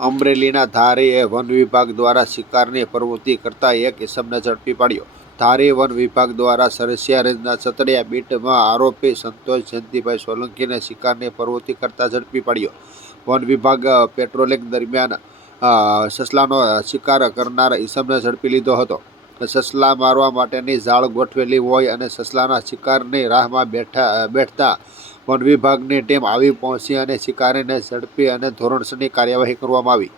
અમરેલીના ધારીએ વન વિભાગ દ્વારા શિકારની પ્રવૃત્તિ કરતા એક ઇસમને ઝડપી પાડ્યો। ધારી વન વિભાગ દ્વારા સરસિયા રેન્જના સતડિયા બીટમાં આરોપી સંતોષ જયંતિભાઈ સોલંકીને શિકારની પ્રવૃત્તિ કરતા ઝડપી પાડ્યો। વન વિભાગ પેટ્રોલિંગ દરમિયાન સસલાનો શિકાર કરનાર ઇસમને ઝડપી લીધો હતો। સસલા મારવા માટેની જાળ ગોઠવેલી હોય અને સસલાના શિકારની રાહમાં બેઠતા વન વિભાગની ટીમ આવી પહોંચી અને શિકારીને ઝડપી અને ધોરણસરની કાર્યવાહી કરવામાં આવી।